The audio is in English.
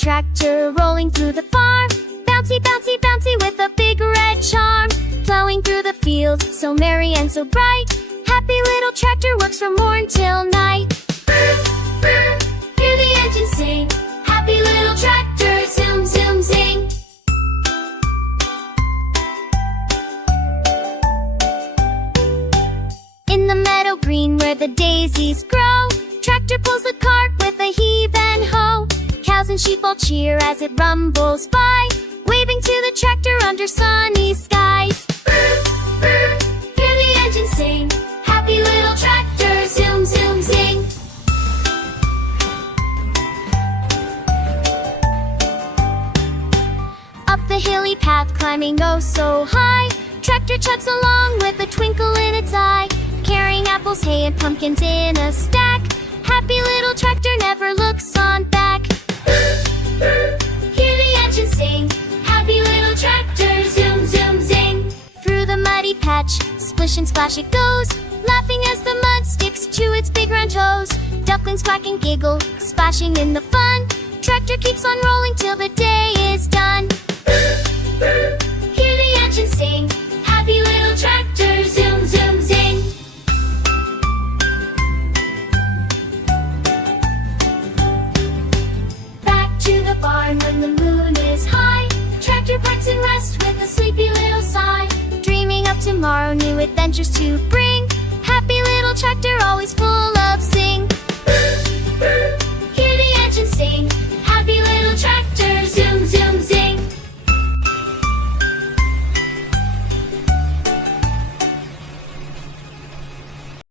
tractor rolling through the farm. Bouncy, bouncy, bouncy with a big red charm. Plowing through the field, so merry and so bright. Happy little tractor works from morn till night. Brrrm, brrrm, hear the engine sing. Happy little tractor, zoom, zoom, zing. In the meadow green where the daisies grow, tractor pulls the cart with a heave and hoe. Cows and sheep all cheer as it rumbles by, waving to the tractor under sunny skies. Brrrm, brrrm, hear the engine sing. Happy little tractor, zoom, zoom, zing. Up the hilly path, climbing oh so high, tractor chugs along with a twinkle in its eye. Carrying apples, hay, and pumpkins in a stack. Happy little tractor never looks on back. Hear the engine sing. Happy little tractor, zoom, zoom, zing. Through the muddy patch, splish and splash it goes, laughing as the mud sticks to its big round toes. Ducklings quack and giggle, splashing in the fun. Tractor keeps on rolling till the day is done. Hear the engine sing. Happy little tractor, zoom, zoom, zing. Back to the barn when the moon is high, tractor parks and rests with a sleepy little sigh. Dreaming of tomorrow, new adventures to bring. Happy little tractor, always full of